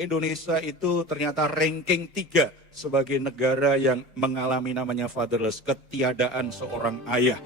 Indonesia itu ternyata ranking 3 sebagai negara yang mengalami namanya fatherless, ketiadaan seorang ayah.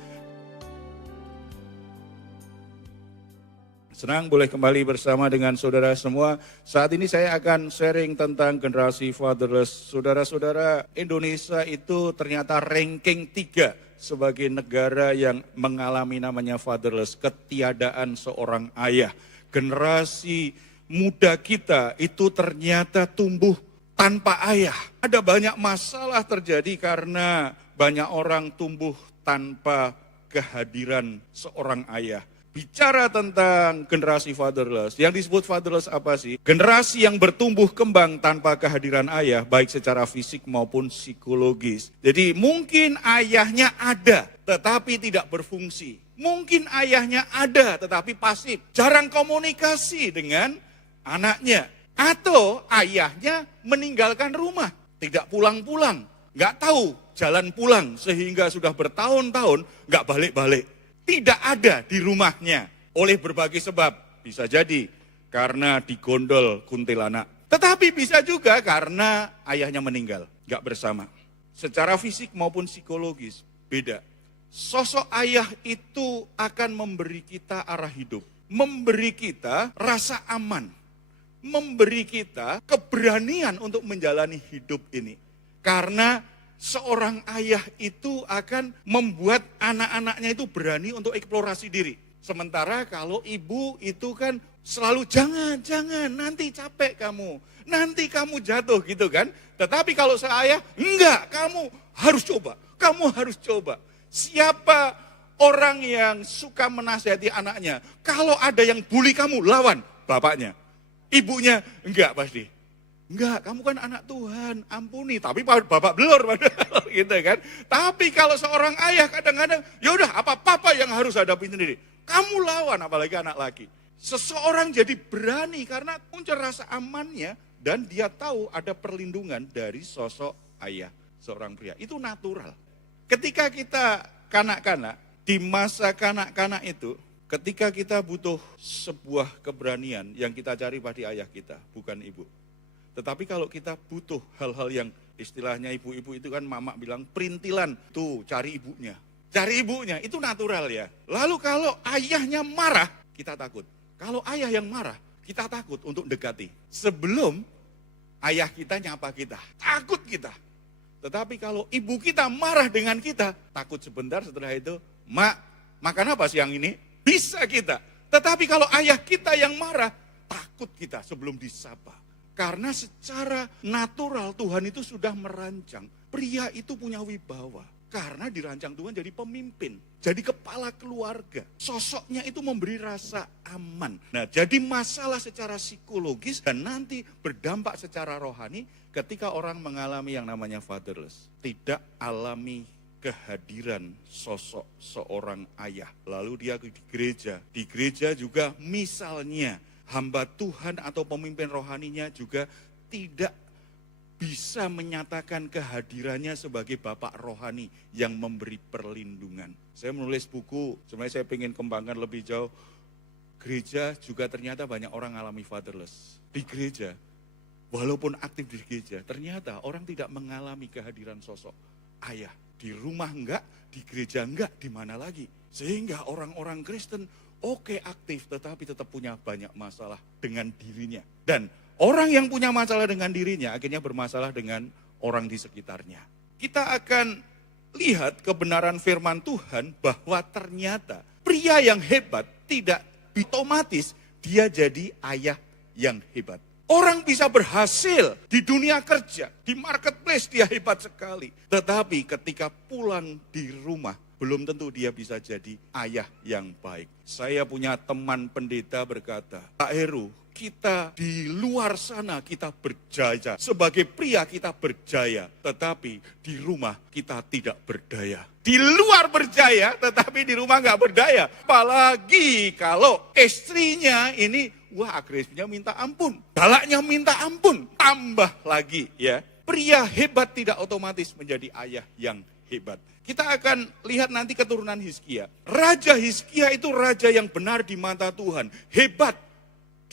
Senang boleh kembali bersama dengan saudara semua. Saat ini saya akan sharing tentang generasi fatherless. Saudara-saudara, Indonesia itu ternyata ranking 3 sebagai negara yang mengalami namanya fatherless, ketiadaan seorang ayah. Generasi muda kita itu ternyata tumbuh tanpa ayah. Ada banyak masalah terjadi karena banyak orang tumbuh tanpa kehadiran seorang ayah. Bicara tentang generasi fatherless, yang disebut fatherless apa sih? Generasi yang bertumbuh kembang tanpa kehadiran ayah, baik secara fisik maupun psikologis. Jadi mungkin ayahnya ada, tetapi tidak berfungsi. Mungkin ayahnya ada, tetapi pasif. Jarang komunikasi dengan anaknya. Atau ayahnya meninggalkan rumah, tidak pulang-pulang. Nggak tahu jalan pulang, sehingga sudah bertahun-tahun nggak balik-balik. Tidak ada di rumahnya oleh berbagai sebab. Bisa jadi karena digondol kuntilanak. Tetapi bisa juga karena ayahnya meninggal, gak bersama. Secara fisik maupun psikologis beda. Sosok ayah itu akan memberi kita arah hidup. Memberi kita rasa aman. Memberi kita keberanian untuk menjalani hidup ini. Karena seorang ayah itu akan membuat anak-anaknya itu berani untuk eksplorasi diri. Sementara kalau ibu itu kan selalu jangan, nanti capek kamu, nanti kamu jatuh gitu kan. Tetapi kalau saya, enggak, kamu harus coba. Siapa orang yang suka menasihati anaknya? Kalau ada yang bully kamu, lawan bapaknya. Ibunya, enggak pasti. Enggak, kamu kan anak Tuhan, ampuni. Tapi bapak belur padahal gitu kan. Tapi kalau seorang ayah kadang-kadang, ya udah apa-apa yang harus hadapi sendiri. Kamu lawan, apalagi anak laki. Seseorang jadi berani karena muncul rasa amannya dan dia tahu ada perlindungan dari sosok ayah seorang pria. Itu natural. Ketika kita kanak-kanak, di masa kanak-kanak itu, ketika kita butuh sebuah keberanian yang kita cari pada ayah kita, bukan ibu. Tetapi kalau kita butuh hal-hal yang istilahnya ibu-ibu itu kan mama bilang perintilan, tuh cari ibunya. Cari ibunya, itu natural ya. Lalu kalau ayahnya marah, kita takut. Kalau ayah yang marah, kita takut untuk dekati. Sebelum ayah kita nyapa kita, takut kita. Tetapi kalau ibu kita marah dengan kita, takut sebentar setelah itu, mak, makan apa siang ini? Bisa kita. Tetapi kalau ayah kita yang marah, takut kita sebelum disapa. Karena secara natural Tuhan itu sudah merancang. Pria itu punya wibawa. Karena dirancang Tuhan jadi pemimpin. Jadi kepala keluarga. Sosoknya itu memberi rasa aman. Nah, jadi masalah secara psikologis dan nanti berdampak secara rohani ketika orang mengalami yang namanya fatherless. Tidak alami kehadiran sosok seorang ayah. Lalu dia di gereja. Di gereja juga misalnya hamba Tuhan atau pemimpin rohaninya juga tidak bisa menyatakan kehadirannya sebagai bapak rohani yang memberi perlindungan. Saya menulis buku, sebenarnya saya ingin kembangkan lebih jauh. Gereja juga ternyata banyak orang alami fatherless. Di gereja, walaupun aktif di gereja, ternyata orang tidak mengalami kehadiran sosok ayah. Di rumah enggak, di gereja enggak, di mana lagi. Sehingga orang-orang Kristen oke aktif, tetapi tetap punya banyak masalah dengan dirinya. Dan orang yang punya masalah dengan dirinya akhirnya bermasalah dengan orang di sekitarnya. Kita akan lihat kebenaran firman Tuhan bahwa ternyata pria yang hebat tidak otomatis dia jadi ayah yang hebat. Orang bisa berhasil di dunia kerja, di marketplace dia hebat sekali. Tetapi ketika pulang di rumah, belum tentu dia bisa jadi ayah yang baik. Saya punya teman pendeta berkata, Pak Heru, kita di luar sana kita berjaya. Sebagai pria kita berjaya, tetapi di rumah kita tidak berdaya. Di luar berjaya, tetapi di rumah nggak berdaya. Apalagi kalau istrinya ini, wah agresifnya minta ampun. Galaknya minta ampun, tambah lagi ya. Pria hebat tidak otomatis menjadi ayah yang hebat. Kita akan lihat nanti keturunan Hizkia. Raja Hizkia itu raja yang benar di mata Tuhan. Hebat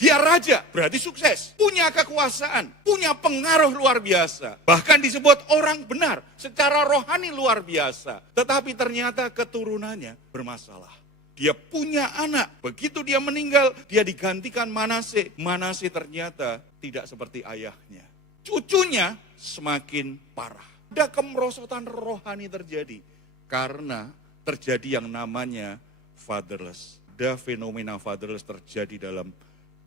Dia raja, berarti sukses. Punya kekuasaan, punya pengaruh luar biasa. Bahkan disebut orang benar, secara rohani luar biasa. Tetapi ternyata keturunannya bermasalah. Dia punya anak, begitu dia meninggal, dia digantikan Manase. Manase ternyata tidak seperti ayahnya. Cucunya semakin parah. Ada kemerosotan rohani terjadi. Karena terjadi yang namanya fatherless. Ada fenomena fatherless terjadi dalam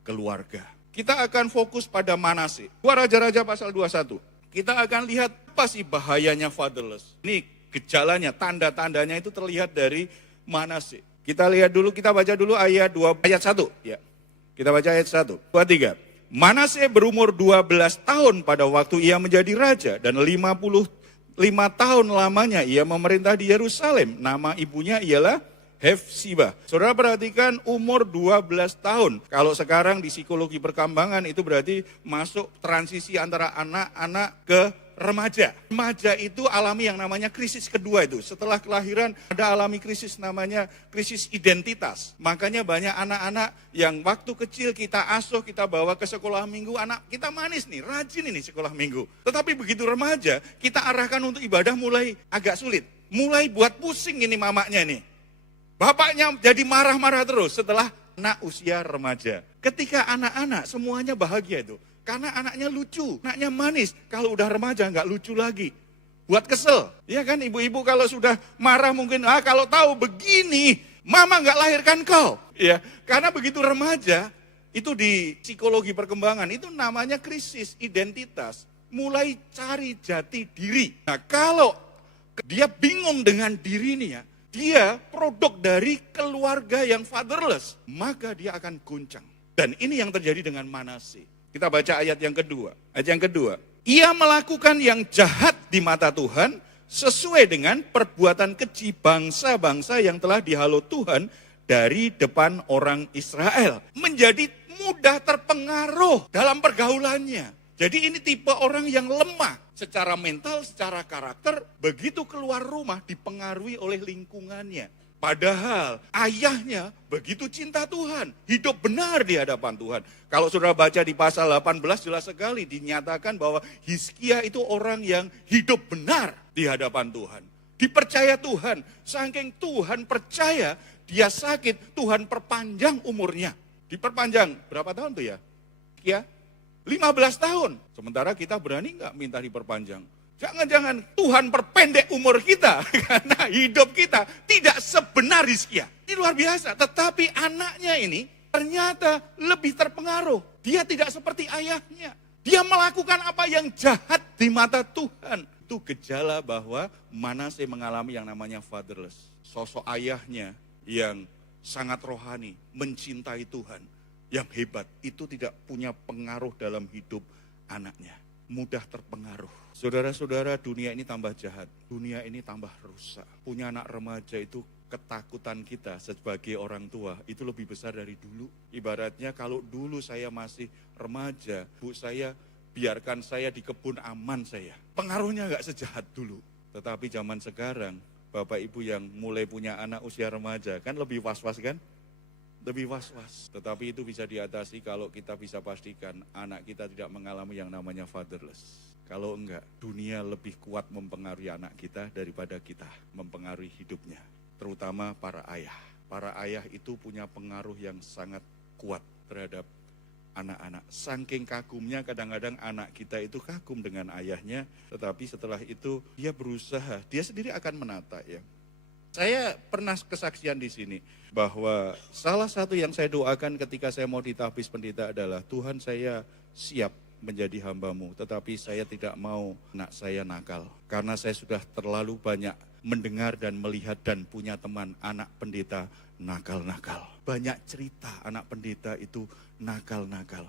keluarga. Kita akan fokus pada Manase. 2 Raja-Raja pasal 21. Kita akan lihat apa sih bahayanya fatherless. Ini gejalanya, tanda-tandanya itu terlihat dari Manase. Kita lihat dulu, kita baca dulu ayat 1. Ya. Kita baca ayat 1, 2, 3. Manase berumur 12 tahun pada waktu ia menjadi raja dan 55 tahun lamanya ia memerintah di Yerusalem. Nama ibunya ialah Hefsibah. Saudara perhatikan umur 12 tahun. Kalau sekarang di psikologi perkembangan itu berarti masuk transisi antara anak-anak ke remaja. Remaja itu alami yang namanya krisis kedua itu. Setelah kelahiran ada alami krisis namanya krisis identitas. Makanya banyak anak-anak yang waktu kecil kita asuh, kita bawa ke sekolah minggu, anak kita manis nih, rajin ini sekolah minggu. Tetapi begitu remaja, kita arahkan untuk ibadah mulai agak sulit. Mulai buat pusing ini mamanya nih. Bapaknya jadi marah-marah terus setelah anak usia remaja. Ketika anak-anak semuanya bahagia itu. Karena anaknya lucu, anaknya manis. Kalau udah remaja nggak lucu lagi. Buat kesel. Ya kan ibu-ibu kalau sudah marah mungkin, kalau tahu begini, mama nggak lahirkan kau. Ya, karena begitu remaja, itu di psikologi perkembangan, itu namanya krisis identitas. Mulai cari jati diri. Nah kalau dia bingung dengan dirinya, dia produk dari keluarga yang fatherless, maka dia akan goncang. Dan ini yang terjadi dengan Manase. Kita baca ayat yang kedua. Ayat yang kedua. Ia melakukan yang jahat di mata Tuhan sesuai dengan perbuatan keji bangsa-bangsa yang telah dihalau Tuhan dari depan orang Israel. Menjadi mudah terpengaruh dalam pergaulannya. Jadi ini tipe orang yang lemah secara mental, secara karakter, begitu keluar rumah dipengaruhi oleh lingkungannya. Padahal ayahnya begitu cinta Tuhan, hidup benar di hadapan Tuhan. Kalau saudara baca di pasal 18 jelas sekali dinyatakan bahwa Hizkia itu orang yang hidup benar di hadapan Tuhan. Dipercaya Tuhan, saking Tuhan percaya dia sakit, Tuhan perpanjang umurnya. Diperpanjang, berapa tahun tuh ya? Hizkia? 15 tahun. Sementara kita berani nggak minta diperpanjang? Jangan-jangan Tuhan perpendek umur kita karena hidup kita tidak sebenar Hizkia. Ini luar biasa. Tetapi anaknya ini ternyata lebih terpengaruh. Dia tidak seperti ayahnya. Dia melakukan apa yang jahat di mata Tuhan. Itu gejala bahwa Manase mengalami yang namanya fatherless. Sosok ayahnya yang sangat rohani, mencintai Tuhan, yang hebat, itu tidak punya pengaruh dalam hidup anaknya. Mudah terpengaruh. Saudara-saudara, dunia ini tambah jahat. Dunia ini tambah rusak. Punya anak remaja itu ketakutan kita sebagai orang tua itu lebih besar dari dulu. Ibaratnya kalau dulu saya masih remaja, bu saya biarkan saya di kebun aman saya. Pengaruhnya nggak sejahat dulu. Tetapi zaman sekarang, Bapak Ibu yang mulai punya anak usia remaja, kan lebih was-was kan? Lebih was-was, tetapi itu bisa diatasi kalau kita bisa pastikan anak kita tidak mengalami yang namanya fatherless. Kalau enggak, dunia lebih kuat mempengaruhi anak kita daripada kita mempengaruhi hidupnya. Terutama para ayah. Para ayah itu punya pengaruh yang sangat kuat terhadap anak-anak. Saking kagumnya kadang-kadang anak kita itu kagum dengan ayahnya, tetapi setelah itu dia berusaha, dia sendiri akan menata ya. Saya pernah kesaksian di sini bahwa salah satu yang saya doakan ketika saya mau ditahbis pendeta adalah Tuhan saya siap menjadi hamba-Mu, tetapi saya tidak mau anak saya nakal. Karena saya sudah terlalu banyak mendengar dan melihat dan punya teman anak pendeta nakal-nakal. Banyak cerita anak pendeta itu nakal-nakal.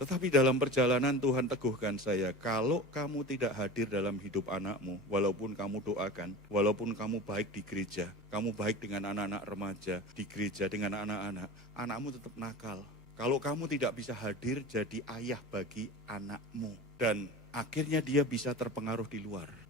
Tetapi dalam perjalanan Tuhan teguhkan saya, kalau kamu tidak hadir dalam hidup anakmu, walaupun kamu doakan, walaupun kamu baik di gereja, kamu baik dengan anak-anak remaja di gereja dengan anak-anak, anakmu tetap nakal. kalau kamu tidak bisa hadir jadi ayah bagi anakmu. Dan akhirnya dia bisa terpengaruh di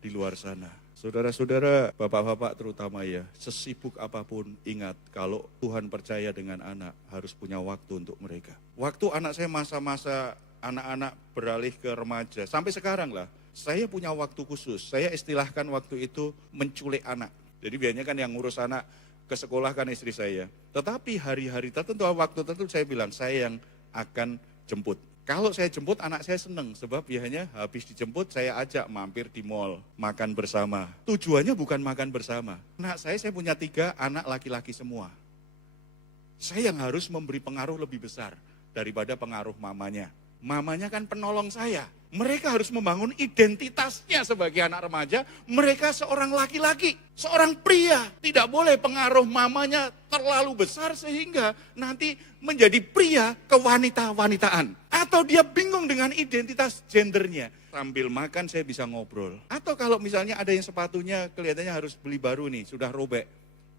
luar sana. Saudara-saudara, bapak-bapak terutama ya, sesibuk apapun ingat kalau Tuhan percaya dengan anak harus punya waktu untuk mereka. Waktu anak saya masa-masa anak-anak beralih ke remaja, sampai sekarang lah, saya punya waktu khusus. Saya istilahkan waktu itu menculik anak. Jadi biasanya kan yang ngurus anak ke sekolah kan istri saya. Tetapi hari-hari tertentu, waktu tertentu saya bilang, saya yang akan jemput. Kalau saya jemput, anak saya senang. Sebab biasanya habis dijemput, saya ajak mampir di mall, makan bersama. Tujuannya bukan makan bersama. Anak saya punya 3 anak laki-laki semua. Saya yang harus memberi pengaruh lebih besar daripada pengaruh mamanya. Mamanya kan penolong saya. Mereka harus membangun identitasnya sebagai anak remaja. Mereka seorang laki-laki, seorang pria. Tidak boleh pengaruh mamanya terlalu besar sehingga nanti menjadi pria kewanita-wanitaan. Atau dia bingung dengan identitas gendernya. Sambil makan saya bisa ngobrol. Atau kalau misalnya ada yang sepatunya kelihatannya harus beli baru nih, sudah robek.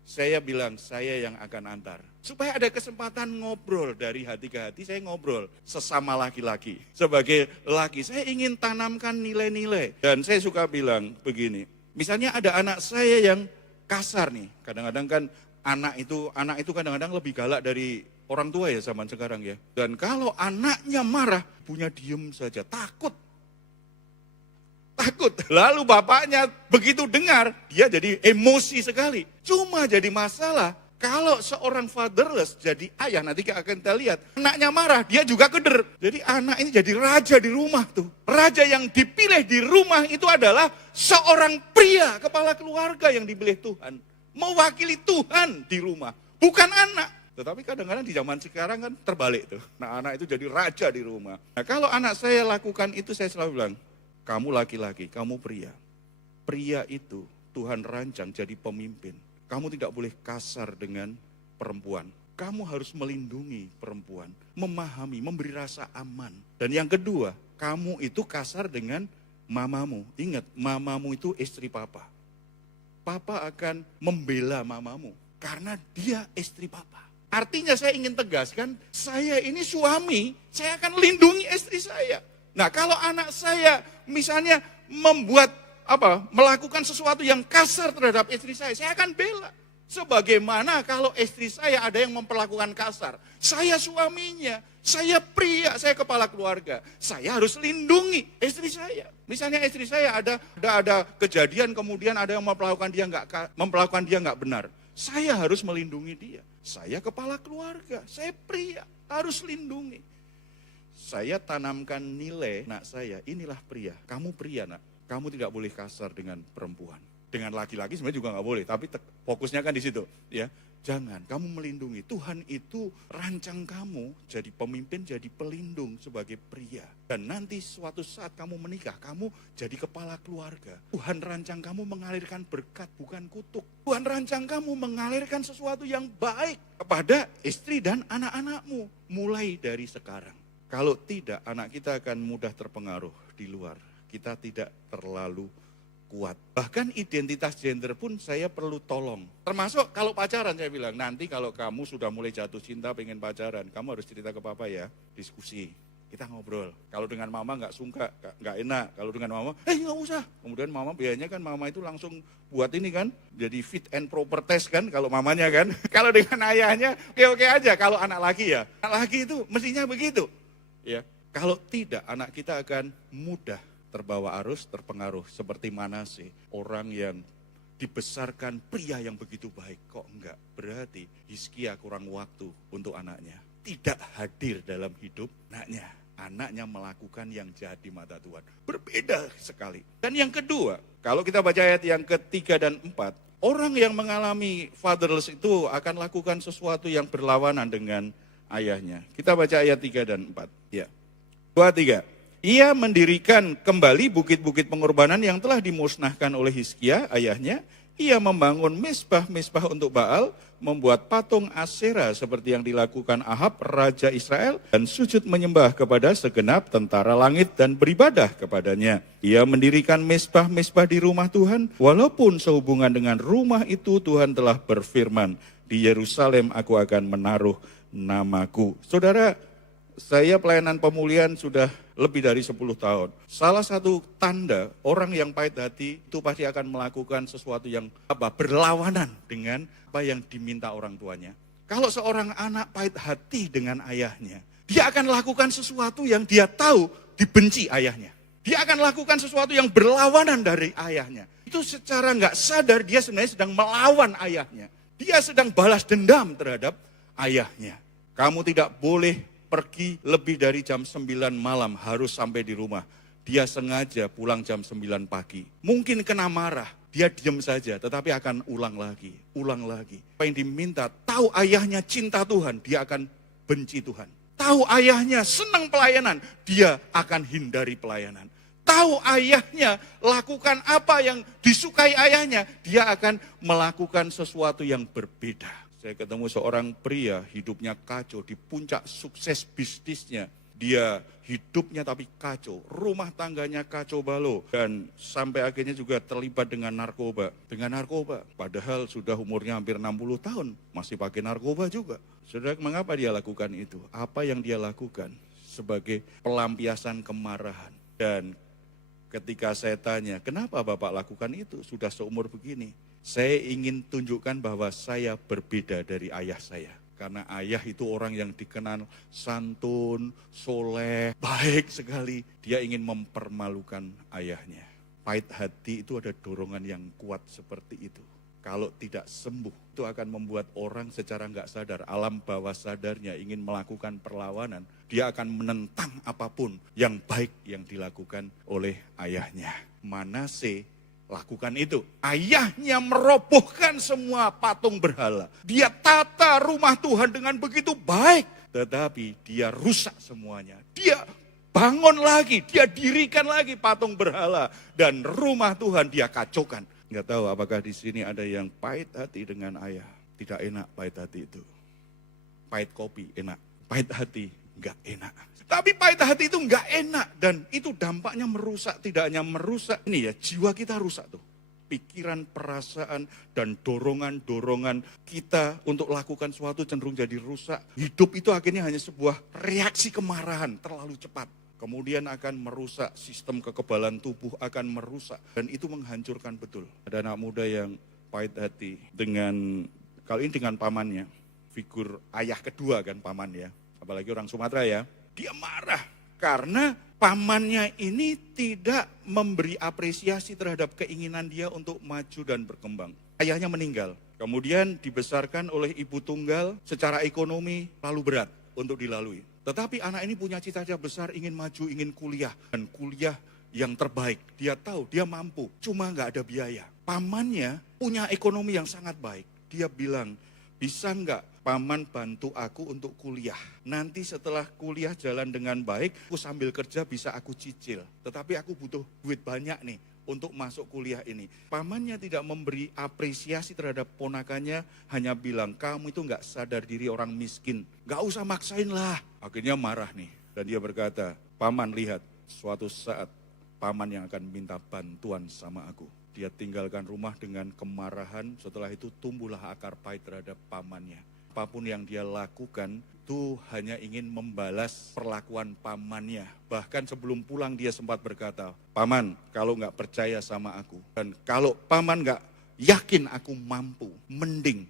Saya bilang, saya yang akan antar. Supaya ada kesempatan ngobrol dari hati ke hati, saya ngobrol sesama laki-laki. Sebagai laki, saya ingin tanamkan nilai-nilai. Dan saya suka bilang begini, misalnya ada anak saya yang kasar nih. Kadang-kadang kan anak itu kadang-kadang lebih galak dari orang tua ya zaman sekarang ya. Dan kalau anaknya marah, punya diem saja, takut. Lalu bapaknya begitu dengar, dia jadi emosi sekali. Cuma jadi masalah, kalau seorang fatherless jadi ayah, nanti akan kita lihat, anaknya marah, dia juga keder. Jadi anak ini jadi raja di rumah tuh. Raja yang dipilih di rumah itu adalah seorang pria, kepala keluarga yang dipilih Tuhan. Mewakili Tuhan di rumah, bukan anak. Tetapi kadang-kadang di zaman sekarang kan terbalik tuh. Nah anak itu jadi raja di rumah. Nah kalau anak saya lakukan itu, saya selalu bilang, kamu laki-laki, kamu pria. Pria itu Tuhan rancang jadi pemimpin. Kamu tidak boleh kasar dengan perempuan. Kamu harus melindungi perempuan, memahami, memberi rasa aman. Dan yang kedua, kamu itu kasar dengan mamamu. Ingat, mamamu itu istri papa. Papa akan membela mamamu karena dia istri papa. Artinya saya ingin tegaskan, saya ini suami, saya akan lindungi istri saya. Nah kalau anak saya misalnya melakukan sesuatu yang kasar terhadap istri saya akan bela. Sebagaimana kalau istri saya ada yang memperlakukan kasar, saya suaminya, saya pria, saya kepala keluarga, saya harus lindungi istri saya. Misalnya istri saya ada kejadian kemudian ada yang memperlakukan dia nggak benar, saya harus melindungi dia. Saya kepala keluarga, saya pria, harus lindungi. Saya tanamkan nilai, nak saya, inilah pria. Kamu pria, nak. Kamu tidak boleh kasar dengan perempuan. Dengan laki-laki sebenarnya juga nggak boleh, tapi fokusnya kan di situ. Ya, jangan. Kamu melindungi. Tuhan itu rancang kamu jadi pemimpin, jadi pelindung sebagai pria. Dan nanti suatu saat kamu menikah, kamu jadi kepala keluarga. Tuhan rancang kamu mengalirkan berkat, bukan kutuk. Tuhan rancang kamu mengalirkan sesuatu yang baik kepada istri dan anak-anakmu. Mulai dari sekarang. Kalau tidak, anak kita akan mudah terpengaruh di luar. Kita tidak terlalu kuat. Bahkan identitas gender pun saya perlu tolong. Termasuk kalau pacaran saya bilang, nanti kalau kamu sudah mulai jatuh cinta, pengen pacaran, kamu harus cerita ke papa ya, diskusi. Kita ngobrol. Kalau dengan mama nggak suka, nggak enak. Kalau dengan mama, nggak usah. Kemudian mama biasanya kan mama itu langsung buat ini kan, jadi fit and proper test kan, kalau mamanya kan. Kalau dengan ayahnya, oke-oke aja. Kalau anak laki ya, anak laki itu mestinya begitu. Ya, kalau tidak anak kita akan mudah terbawa arus, terpengaruh seperti Manase, orang yang dibesarkan pria yang begitu baik. Kok enggak? Berarti Hizkia kurang waktu untuk anaknya. Tidak hadir dalam hidup anaknya. Anaknya melakukan yang jahat di mata Tuhan. Berbeda sekali. Dan yang kedua, kalau kita baca ayat yang ketiga dan 4, orang yang mengalami fatherless itu akan lakukan sesuatu yang berlawanan dengan ayahnya. Kita baca ayat 3 dan 4. Ya. 2, 3. Ia mendirikan kembali bukit-bukit pengorbanan yang telah dimusnahkan oleh Hizkia, ayahnya. Ia membangun mezbah-mezbah untuk Baal, membuat patung Asyera seperti yang dilakukan Ahab, Raja Israel, dan sujud menyembah kepada segenap tentara langit dan beribadah kepadanya. Ia mendirikan mezbah-mezbah di rumah Tuhan, walaupun sehubungan dengan rumah itu Tuhan telah berfirman, di Yerusalem aku akan menaruh namaku. Saudara, Saya pelayanan pemulihan sudah lebih dari 10 tahun. Salah satu tanda orang yang pahit hati itu pasti akan melakukan sesuatu yang berlawanan dengan apa yang diminta orang tuanya. Kalau seorang anak pahit hati dengan ayahnya, dia akan lakukan sesuatu yang dia tahu dibenci ayahnya. Dia akan lakukan sesuatu yang berlawanan dari ayahnya. Itu secara nggak sadar dia sebenarnya sedang melawan ayahnya. Dia sedang balas dendam terhadap ayahnya. Kamu tidak boleh pergi lebih dari jam 9 malam, harus sampai di rumah. Dia sengaja pulang jam 9 pagi. Mungkin kena marah, dia diam saja, tetapi akan ulang lagi, ulang lagi. Apa yang diminta, tahu ayahnya cinta Tuhan, dia akan benci Tuhan. Tahu ayahnya senang pelayanan, dia akan hindari pelayanan. Tahu ayahnya lakukan apa yang disukai ayahnya, dia akan melakukan sesuatu yang berbeda. Saya ketemu seorang pria, hidupnya kacau, di puncak sukses bisnisnya. Dia hidupnya tapi kacau, rumah tangganya kacau balau. Dan sampai akhirnya juga terlibat dengan narkoba. Padahal sudah umurnya hampir 60 tahun, masih pakai narkoba juga. Saudara, mengapa dia lakukan itu? Apa yang dia lakukan? Sebagai pelampiasan kemarahan. Dan ketika saya tanya, kenapa Bapak lakukan itu? Sudah seumur begini. Saya ingin tunjukkan bahwa saya berbeda dari ayah saya. Karena ayah itu orang yang dikenal santun, soleh, baik sekali. Dia ingin mempermalukan ayahnya. Pahit hati itu ada dorongan yang kuat seperti itu. Kalau tidak sembuh, itu akan membuat orang secara nggak sadar, alam bawah sadarnya ingin melakukan perlawanan. Dia akan menentang apapun yang baik yang dilakukan oleh ayahnya. Manase lakukan itu. Ayahnya merobohkan semua patung berhala. Dia tata rumah Tuhan dengan begitu baik. Tetapi dia rusak semuanya. Dia bangun lagi, dia dirikan lagi patung berhala. Dan rumah Tuhan dia kacaukan. Nggak tahu apakah di sini ada yang pahit hati dengan ayah. Tidak enak pahit hati itu. Pahit kopi enak, pahit hati nggak enak. Tapi pahit hati itu nggak enak dan itu dampaknya merusak, tidak hanya merusak ini ya, jiwa kita rusak tuh. Pikiran, perasaan dan dorongan-dorongan kita untuk lakukan sesuatu cenderung jadi rusak. Hidup itu akhirnya hanya sebuah reaksi kemarahan terlalu cepat. Kemudian akan merusak sistem kekebalan tubuh, akan merusak dan itu menghancurkan betul. Ada anak muda yang pahit hati dengan, kali ini dengan pamannya, figur ayah kedua kan paman ya, apalagi orang Sumatera ya. Dia marah karena pamannya ini tidak memberi apresiasi terhadap keinginan dia untuk maju dan berkembang. Ayahnya meninggal, kemudian dibesarkan oleh ibu tunggal, secara ekonomi lalu berat untuk dilalui. Tetapi anak ini punya cita-cita besar, ingin maju, ingin kuliah. Dan kuliah yang terbaik, dia tahu, dia mampu, cuma nggak ada biaya. Pamannya punya ekonomi yang sangat baik. Dia bilang, bisa nggak paman bantu aku untuk kuliah? Nanti setelah kuliah jalan dengan baik, aku sambil kerja bisa aku cicil. Tetapi aku butuh duit banyak nih untuk masuk kuliah ini. Pamannya tidak memberi apresiasi terhadap ponakannya, hanya bilang, kamu itu nggak sadar diri orang miskin. Nggak usah maksain lah. Akhirnya marah nih. Dan dia berkata, paman lihat, suatu saat paman yang akan minta bantuan sama aku. Dia tinggalkan rumah dengan kemarahan, setelah itu tumbuhlah akar pahit terhadap pamannya. Apapun yang dia lakukan, itu hanya ingin membalas perlakuan pamannya. Bahkan sebelum pulang dia sempat berkata, paman kalau nggak percaya sama aku, dan kalau paman nggak yakin aku mampu, mending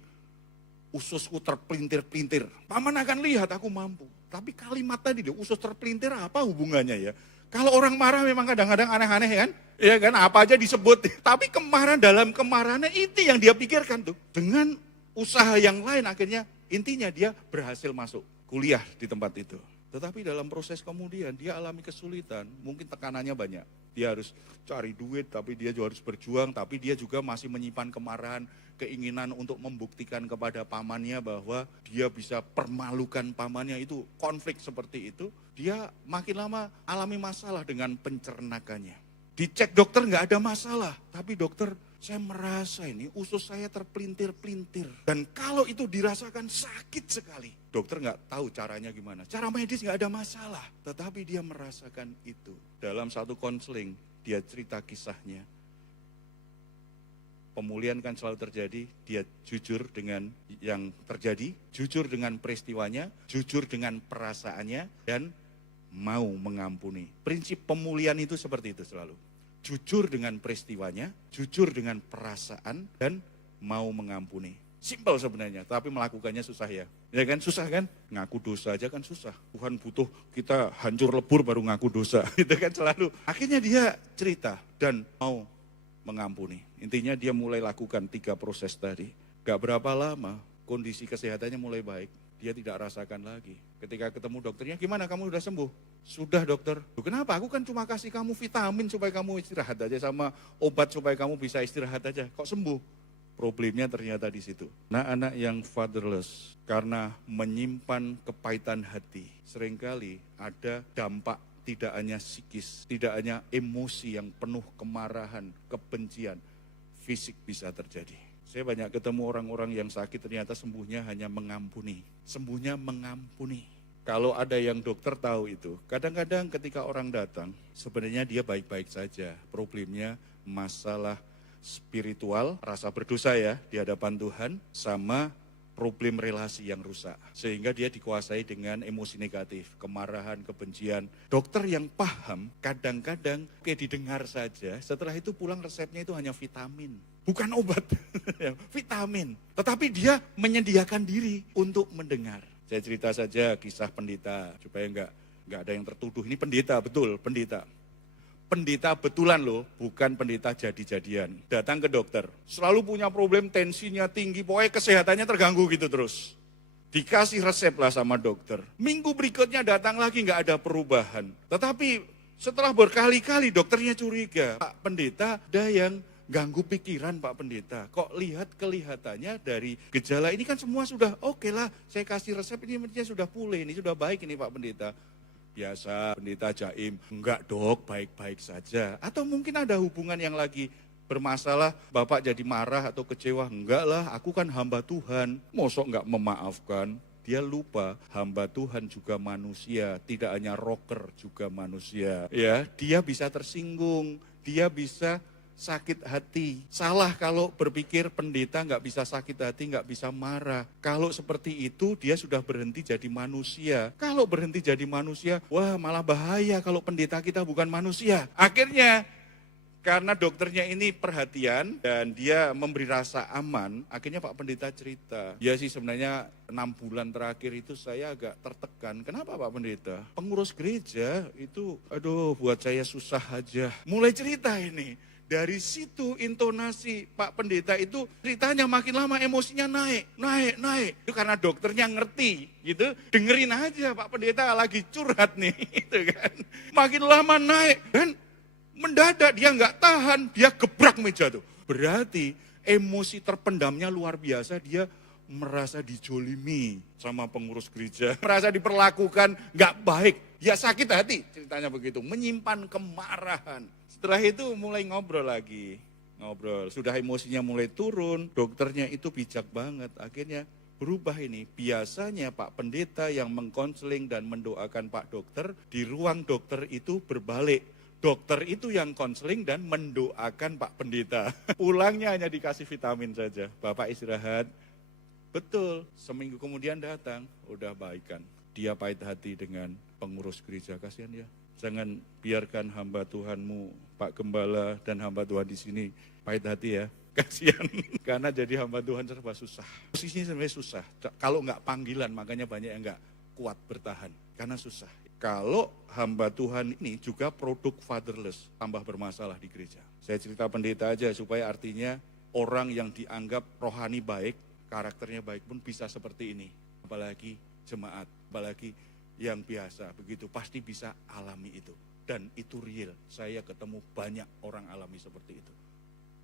ususku terpelintir-pelintir. Paman akan lihat aku mampu. Tapi kalimat tadi, usus terpelintir apa hubungannya ya? Kalau orang marah memang kadang-kadang aneh-aneh kan? Ya kan, apa aja disebut. Tapi kemarahan dalam kemarahannya itu yang dia pikirkan tuh. Dengan usaha yang lain akhirnya intinya dia berhasil masuk kuliah di tempat itu. Tetapi dalam proses kemudian dia alami kesulitan, mungkin tekanannya banyak. Dia harus cari duit, tapi dia juga harus berjuang, tapi dia juga masih menyimpan kemarahan, keinginan untuk membuktikan kepada pamannya bahwa dia bisa permalukan pamannya, itu konflik seperti itu. Dia makin lama alami masalah dengan pencernakannya. Dicek dokter nggak ada masalah, tapi dokter, saya merasa ini usus saya terpelintir-pelintir. Dan kalau itu dirasakan sakit sekali. Dokter nggak tahu caranya gimana. Cara medis nggak ada masalah. Tetapi dia merasakan itu. Dalam satu konseling, dia cerita kisahnya. Pemulihan kan selalu terjadi, dia jujur dengan yang terjadi, jujur dengan peristiwanya, jujur dengan perasaannya, dan mau mengampuni. Prinsip pemulihan itu seperti itu selalu. Jujur dengan peristiwanya, jujur dengan perasaan, dan mau mengampuni. Simpel sebenarnya, tapi melakukannya susah ya. Ya kan, susah kan? Ngaku dosa aja kan susah. Tuhan butuh kita hancur lebur baru ngaku dosa. Itu kan selalu. Akhirnya dia cerita dan mau mengampuni. Intinya dia mulai lakukan 3 proses tadi. Gak berapa lama, kondisi kesehatannya mulai baik. Dia tidak rasakan lagi. Ketika ketemu dokternya, gimana kamu sudah sembuh? Sudah dokter. Loh, kenapa? Aku kan cuma kasih kamu vitamin supaya kamu istirahat aja, sama obat supaya kamu bisa istirahat aja. Kok sembuh? Problemnya ternyata di situ. Nah, anak yang fatherless karena menyimpan kepahitan hati, seringkali ada dampak tidak hanya psikis, tidak hanya emosi yang penuh kemarahan, kebencian, fisik bisa terjadi. Saya banyak ketemu orang-orang yang sakit ternyata sembuhnya hanya mengampuni. Sembuhnya mengampuni. Kalau ada yang dokter tahu itu, kadang-kadang ketika orang datang, sebenarnya dia baik-baik saja. Problemnya masalah spiritual, rasa berdosa ya di hadapan Tuhan, sama problem relasi yang rusak. Sehingga dia dikuasai dengan emosi negatif, kemarahan, kebencian. Dokter yang paham, kadang-kadang kayak didengar saja, setelah itu pulang resepnya itu hanya vitamin. Bukan obat, vitamin. Tetapi dia menyediakan diri untuk mendengar. Saya cerita saja kisah pendeta, supaya enggak ada yang tertuduh. Ini pendeta, betul, pendeta. Pendeta betulan loh, bukan pendeta jadi-jadian. Datang ke dokter, selalu punya problem, tensinya tinggi, pokoknya kesehatannya terganggu gitu terus. Dikasih resep lah sama dokter. Minggu berikutnya datang lagi nggak ada perubahan. Tetapi setelah berkali-kali dokternya curiga, Pak Pendeta ada yang ganggu pikiran Pak Pendeta. Kok lihat kelihatannya dari gejala ini kan semua sudah oke lah, saya kasih resep ini sudah pulih, ini sudah baik ini Pak Pendeta. Biasa pendeta jaim, enggak dok, baik-baik saja. Atau mungkin ada hubungan yang lagi bermasalah, Bapak jadi marah atau kecewa. Enggak lah, aku kan hamba Tuhan, mosok enggak memaafkan. Dia lupa hamba Tuhan juga manusia, tidak hanya rocker juga manusia. Ya, dia bisa tersinggung, dia bisa sakit hati. Salah kalau berpikir pendeta nggak bisa sakit hati, nggak bisa marah. Kalau seperti itu dia sudah berhenti jadi manusia. Kalau berhenti jadi manusia, wah malah bahaya kalau pendeta kita bukan manusia. Akhirnya karena dokternya ini perhatian dan dia memberi rasa aman, akhirnya Pak Pendeta cerita. Ya sih sebenarnya 6 bulan terakhir itu saya agak tertekan. Kenapa Pak Pendeta? Pengurus gereja itu, aduh buat saya susah aja. Mulai cerita ini. Dari situ intonasi Pak Pendeta itu ceritanya makin lama emosinya naik. Itu karena dokternya ngerti gitu. Dengerin aja Pak Pendeta lagi curhat nih gitu kan. Makin lama naik dan mendadak dia nggak tahan, dia gebrak meja tuh. Berarti emosi terpendamnya luar biasa, dia merasa dijolimi sama pengurus gereja. Merasa diperlakukan nggak baik, dia sakit hati ceritanya begitu. Menyimpan kemarahan. Setelah itu mulai ngobrol lagi, sudah emosinya mulai turun, dokternya itu bijak banget, akhirnya berubah ini. Biasanya Pak Pendeta yang mengkonseling dan mendoakan Pak Dokter, di ruang dokter itu berbalik. Dokter itu yang konseling dan mendoakan Pak Pendeta. Pulangnya hanya dikasih vitamin saja, Bapak istirahat. Betul, seminggu kemudian datang, udah baikan. Dia pahit hati dengan pengurus gereja, kasihan ya. Jangan biarkan hamba Tuhanmu, Pak Gembala dan hamba Tuhan di sini pahit hati ya. Kasihan, karena jadi hamba Tuhan serba susah. Posisinya sebenarnya susah. Kalau enggak panggilan, makanya banyak yang enggak kuat bertahan. Karena susah. Kalau hamba Tuhan ini juga produk fatherless, tambah bermasalah di gereja. Saya cerita pendeta aja supaya artinya orang yang dianggap rohani baik, karakternya baik pun bisa seperti ini. Apalagi jemaat, apalagi yang biasa begitu, pasti bisa alami itu. Dan itu real, saya ketemu banyak orang alami seperti itu.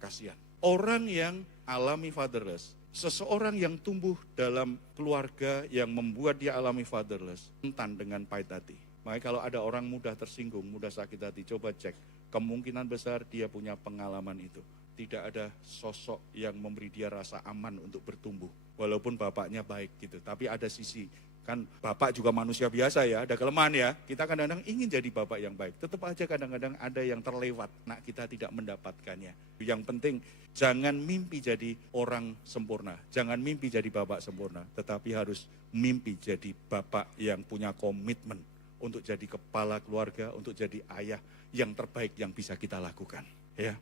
Kasihan. Orang yang alami fatherless, seseorang yang tumbuh dalam keluarga yang membuat dia alami fatherless, rentan dengan pahit hati. Makanya kalau ada orang mudah tersinggung, mudah sakit hati, coba cek. Kemungkinan besar dia punya pengalaman itu. Tidak ada sosok yang memberi dia rasa aman untuk bertumbuh. Walaupun bapaknya baik gitu, tapi ada sisi Kan bapak juga manusia biasa ya, ada kelemahan ya. Kita kadang-kadang ingin jadi bapak yang baik. Tetap aja kadang-kadang ada yang terlewat, nak kita tidak mendapatkannya. Yang penting jangan mimpi jadi orang sempurna. Jangan mimpi jadi bapak sempurna. Tetapi harus mimpi jadi bapak yang punya komitmen untuk jadi kepala keluarga, untuk jadi ayah yang terbaik yang bisa kita lakukan. Ya.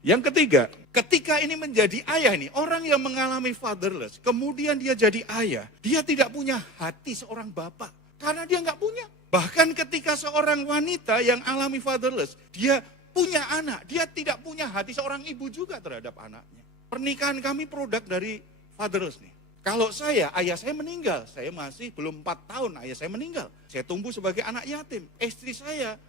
Yang ketiga, ketika ini menjadi ayah nih, orang yang mengalami fatherless, kemudian dia jadi ayah, dia tidak punya hati seorang bapak, karena dia nggak punya. Bahkan ketika seorang wanita yang alami fatherless, dia punya anak, dia tidak punya hati seorang ibu juga terhadap anaknya. Pernikahan kami produk dari fatherless nih. Kalau ayah saya meninggal, saya masih belum 4 tahun, ayah saya meninggal. Saya tumbuh sebagai anak yatim. Istri saya,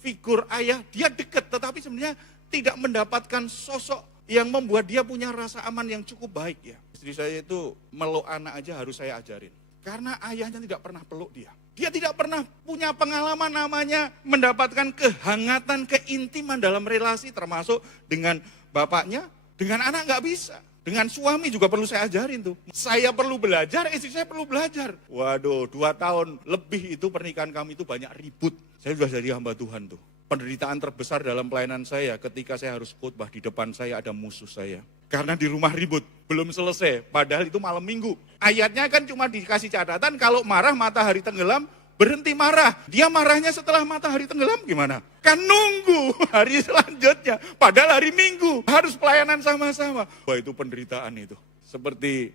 figur ayah, dia dekat, tetapi sebenarnya tidak mendapatkan sosok yang membuat dia punya rasa aman yang cukup baik ya. Istri saya itu meluk anak aja harus saya ajarin. Karena ayahnya tidak pernah peluk dia. Dia tidak pernah punya pengalaman namanya mendapatkan kehangatan, keintiman dalam relasi termasuk dengan bapaknya, dengan anak nggak bisa. Dengan suami juga perlu saya ajarin tuh. Saya perlu belajar, istri saya perlu belajar. Waduh, 2 tahun lebih itu pernikahan kami itu banyak ribut. Saya sudah jadi hamba Tuhan tuh. Penderitaan terbesar dalam pelayanan saya ketika saya harus khotbah di depan saya ada musuh saya. Karena di rumah ribut, belum selesai. Padahal itu malam minggu. Ayatnya kan cuma dikasih catatan kalau marah matahari tenggelam, berhenti marah. Dia marahnya setelah matahari tenggelam gimana? Kan nunggu hari selanjutnya. Padahal hari minggu harus pelayanan sama-sama. Wah itu penderitaan itu. Seperti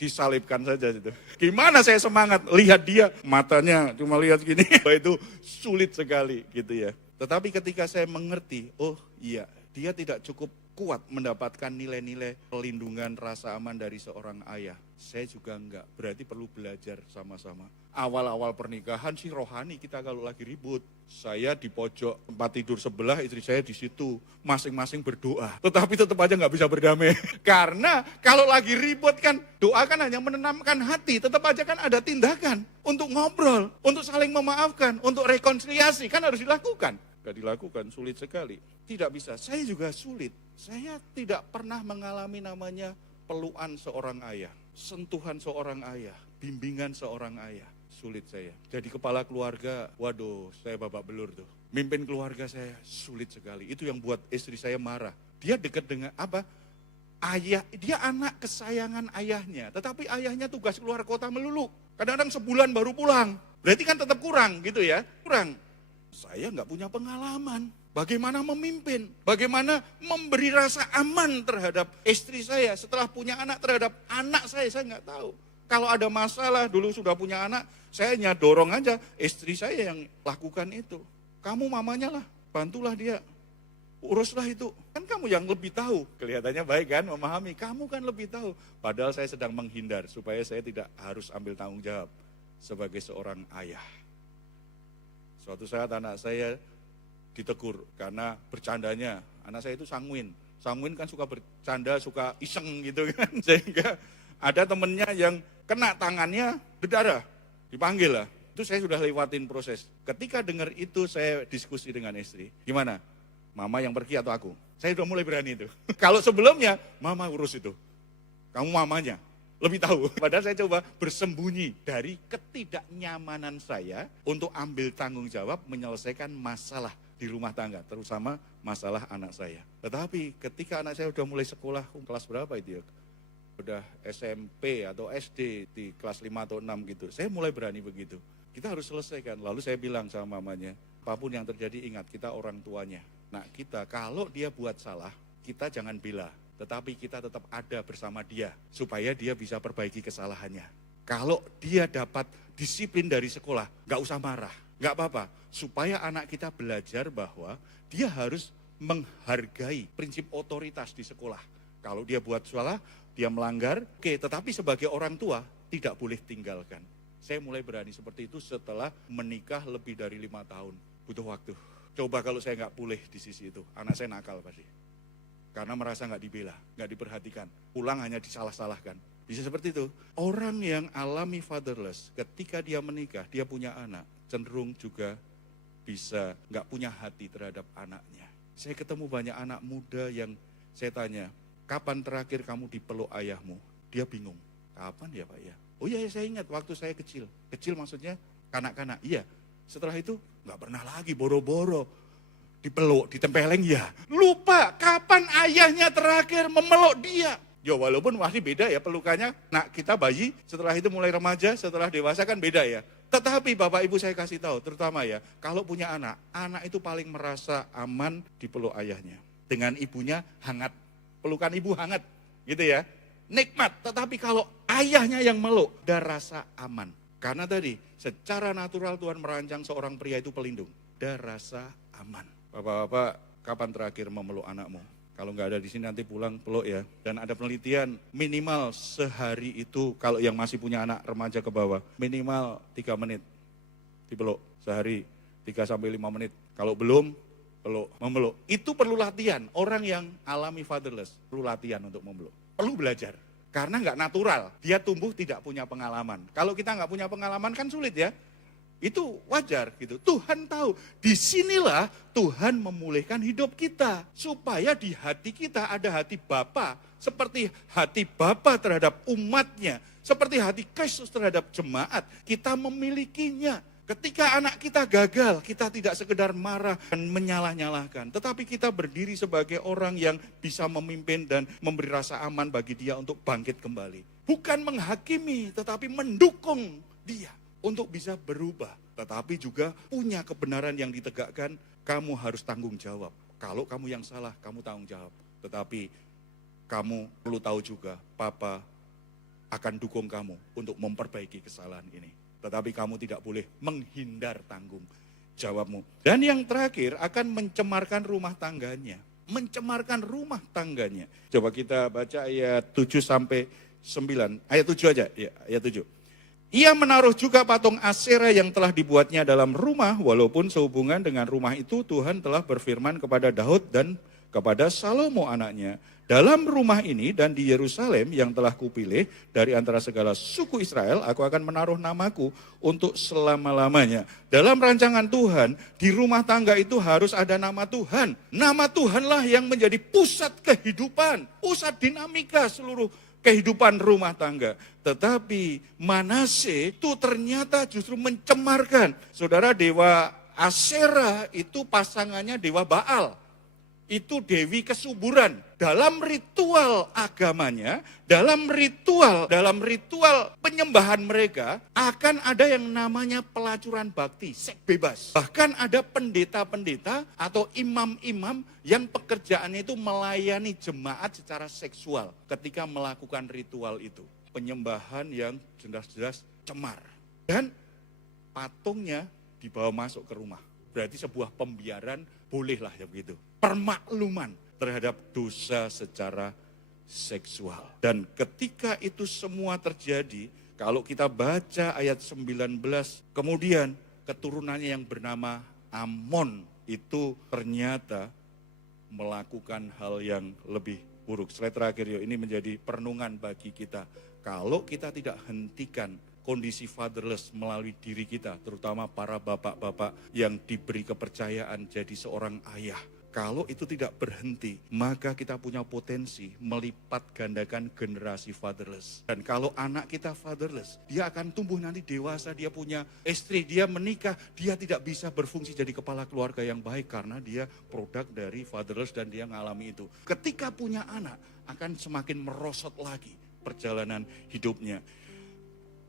disalibkan saja itu. Gimana saya semangat lihat dia matanya cuma lihat gini. Wah itu sulit sekali gitu ya. Tetapi ketika saya mengerti, oh iya dia tidak cukup kuat mendapatkan nilai-nilai pelindungan rasa aman dari seorang ayah. Saya juga enggak, berarti perlu belajar sama-sama. Awal-awal pernikahan sih rohani kita kalau lagi ribut. Saya di pojok tempat tidur sebelah, istri saya di situ. Masing-masing berdoa. Tetapi tetap aja nggak bisa berdamai. Karena kalau lagi ribut kan, doa kan hanya menenangkan hati. Tetap aja kan ada tindakan untuk ngobrol, untuk saling memaafkan, untuk rekonsiliasi. Kan harus dilakukan. Gak dilakukan, sulit sekali. Tidak bisa, saya juga sulit. Saya tidak pernah mengalami namanya pelukan seorang ayah. Sentuhan seorang ayah, bimbingan seorang ayah. Sulit saya. Jadi kepala keluarga, waduh saya babak belur tuh. Mimpin keluarga saya sulit sekali. Itu yang buat istri saya marah. Dia dekat dengan apa? Ayah, dia anak kesayangan ayahnya. Tetapi ayahnya tugas keluar kota melulu. Kadang-kadang sebulan baru pulang. Berarti kan tetap kurang gitu ya. Kurang. Saya nggak punya pengalaman. Bagaimana memimpin, bagaimana memberi rasa aman terhadap istri saya setelah punya anak, terhadap anak saya nggak tahu. Kalau ada masalah, dulu sudah punya anak, saya hanya dorong aja, istri saya yang lakukan itu. Kamu mamanya lah, bantulah dia, uruslah itu. Kan kamu yang lebih tahu, kelihatannya baik kan, memahami, kamu kan lebih tahu. Padahal saya sedang menghindar, supaya saya tidak harus ambil tanggung jawab sebagai seorang ayah. Suatu saat anak saya ditegur karena bercandanya, anak saya itu sanguin. Sanguin kan suka bercanda, suka iseng gitu kan. Sehingga ada temennya yang kena tangannya berdarah, dipanggil lah. Itu saya sudah lewatin proses. Ketika dengar itu saya diskusi dengan istri, gimana? Mama yang pergi atau aku? Saya sudah mulai berani itu. Kalau sebelumnya, mama urus itu. Kamu mamanya. Lebih tahu, padahal saya coba bersembunyi dari ketidaknyamanan saya untuk ambil tanggung jawab menyelesaikan masalah di rumah tangga, terutama masalah anak saya. Tetapi ketika anak saya sudah mulai sekolah, kelas berapa itu ya? Udah SMP atau SD di kelas 5 atau 6 gitu, saya mulai berani begitu. Kita harus selesaikan, lalu saya bilang sama mamanya, apapun yang terjadi ingat kita orang tuanya. Nah kita kalau dia buat salah, kita jangan bela. Tetapi kita tetap ada bersama dia, supaya dia bisa perbaiki kesalahannya. Kalau dia dapat disiplin dari sekolah, nggak usah marah, nggak apa-apa. Supaya anak kita belajar bahwa dia harus menghargai prinsip otoritas di sekolah. Kalau dia buat salah, dia melanggar, oke, tetapi sebagai orang tua, tidak boleh tinggalkan. Saya mulai berani seperti itu setelah menikah lebih dari 5 tahun. Butuh waktu. Coba kalau saya nggak pulih di sisi itu, anak saya nakal pasti. Karena merasa nggak dibela, nggak diperhatikan, pulang hanya disalah-salahkan. Bisa seperti itu. Orang yang alami fatherless, ketika dia menikah, dia punya anak, cenderung juga bisa nggak punya hati terhadap anaknya. Saya ketemu banyak anak muda yang saya tanya, kapan terakhir kamu dipeluk ayahmu? Dia bingung, kapan ya Pak ya? Oh iya, saya ingat waktu saya kecil. Kecil maksudnya kanak-kanak. Iya. Setelah itu nggak pernah lagi boro-boro dipeluk, ditempeleng ya. Lupa kapan ayahnya terakhir memeluk dia. Ya walaupun masih beda ya pelukannya. Nah kita bayi, setelah itu mulai remaja, setelah dewasa kan beda ya. Tetapi Bapak Ibu saya kasih tahu, terutama ya, kalau punya anak, anak itu paling merasa aman dipeluk ayahnya. Dengan ibunya hangat, pelukan ibu hangat, gitu ya. Nikmat, tetapi kalau ayahnya yang meluk, ada rasa aman. Karena tadi, secara natural Tuhan merancang seorang pria itu pelindung. Ada rasa aman. Bapak-bapak, kapan terakhir memeluk anakmu? Kalau nggak ada di sini nanti pulang peluk ya. Dan ada penelitian minimal sehari itu kalau yang masih punya anak remaja ke bawah, minimal 3 menit dipeluk sehari, 3-5 menit. Kalau belum, peluk, memeluk. Itu perlu latihan. Orang yang alami fatherless perlu latihan untuk memeluk. Perlu belajar. Karena nggak natural. Dia tumbuh tidak punya pengalaman. Kalau kita nggak punya pengalaman kan sulit ya. Itu wajar gitu. Tuhan tahu, disinilah Tuhan memulihkan hidup kita. Supaya di hati kita ada hati Bapa. Seperti hati Bapa terhadap umatnya. Seperti hati Kristus terhadap jemaat. Kita memilikinya. Ketika anak kita gagal, kita tidak sekedar marah dan menyalah-nyalahkan. Tetapi kita berdiri sebagai orang yang bisa memimpin dan memberi rasa aman bagi dia untuk bangkit kembali. Bukan menghakimi, tetapi mendukung dia untuk bisa berubah, tetapi juga punya kebenaran yang ditegakkan, kamu harus tanggung jawab. Kalau kamu yang salah, kamu tanggung jawab. Tetapi kamu perlu tahu juga, Papa akan dukung kamu untuk memperbaiki kesalahan ini. Tetapi kamu tidak boleh menghindar tanggung jawabmu. Dan yang terakhir akan mencemarkan rumah tangganya. Mencemarkan rumah tangganya. Coba kita baca ayat 7-9, ayat 7 aja, ya, ayat 7. Ia menaruh juga patung Asyera yang telah dibuatnya dalam rumah, walaupun sehubungan dengan rumah itu Tuhan telah berfirman kepada Daud dan kepada Salomo anaknya. Dalam rumah ini dan di Yerusalem yang telah kupilih dari antara segala suku Israel, aku akan menaruh namaku untuk selama-lamanya. Dalam rancangan Tuhan, di rumah tangga itu harus ada nama Tuhan. Nama Tuhanlah yang menjadi pusat kehidupan, pusat dinamika seluruh kehidupan rumah tangga. Tetapi Manase itu ternyata justru mencemarkan. Saudara, dewa Asyera itu pasangannya dewa Baal. Itu dewi kesuburan. Dalam ritual agamanya, dalam ritual penyembahan mereka, akan ada yang namanya pelacuran bakti, seks bebas. Bahkan ada pendeta-pendeta atau imam-imam yang pekerjaannya itu melayani jemaat secara seksual ketika melakukan ritual itu. Penyembahan yang jelas-jelas cemar. Dan patungnya dibawa masuk ke rumah. Berarti sebuah pembiaran, bolehlah ya begitu. Permakluman terhadap dosa secara seksual. Dan ketika itu semua terjadi, kalau kita baca ayat 19, kemudian keturunannya yang bernama Amon itu ternyata melakukan hal yang lebih buruk. Slide terakhir yuk, ini menjadi perenungan bagi kita. Kalau kita tidak hentikan kondisi fatherless melalui diri kita, terutama para bapak-bapak yang diberi kepercayaan jadi seorang ayah. Kalau itu tidak berhenti, maka kita punya potensi melipat gandakan generasi fatherless. Dan kalau anak kita fatherless, dia akan tumbuh nanti dewasa, dia punya istri, dia menikah, dia tidak bisa berfungsi jadi kepala keluarga yang baik karena dia produk dari fatherless dan dia mengalami itu. Ketika punya anak, akan semakin merosot lagi perjalanan hidupnya.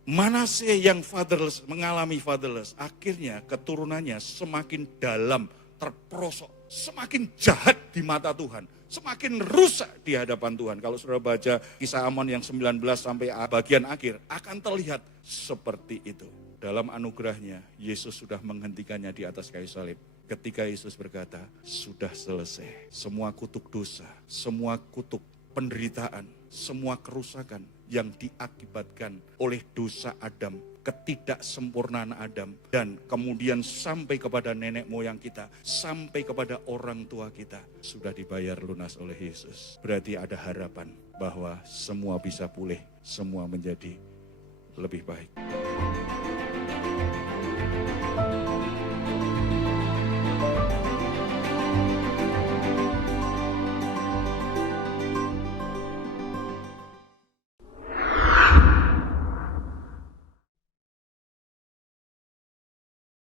Manase yang fatherless, mengalami fatherless, akhirnya keturunannya semakin dalam, terperosok, semakin jahat di mata Tuhan, semakin rusak di hadapan Tuhan. Kalau saudara baca kisah Amon yang 19 sampai bagian akhir, akan terlihat seperti itu. Dalam anugerahnya, Yesus sudah menghentikannya di atas kayu salib. Ketika Yesus berkata, sudah selesai. Semua kutuk dosa, semua kutuk penderitaan, semua kerusakan yang diakibatkan oleh dosa Adam, ketidaksempurnaan Adam, dan kemudian sampai kepada nenek moyang kita, sampai kepada orang tua kita, sudah dibayar lunas oleh Yesus. Berarti ada harapan bahwa semua bisa pulih, semua menjadi lebih baik.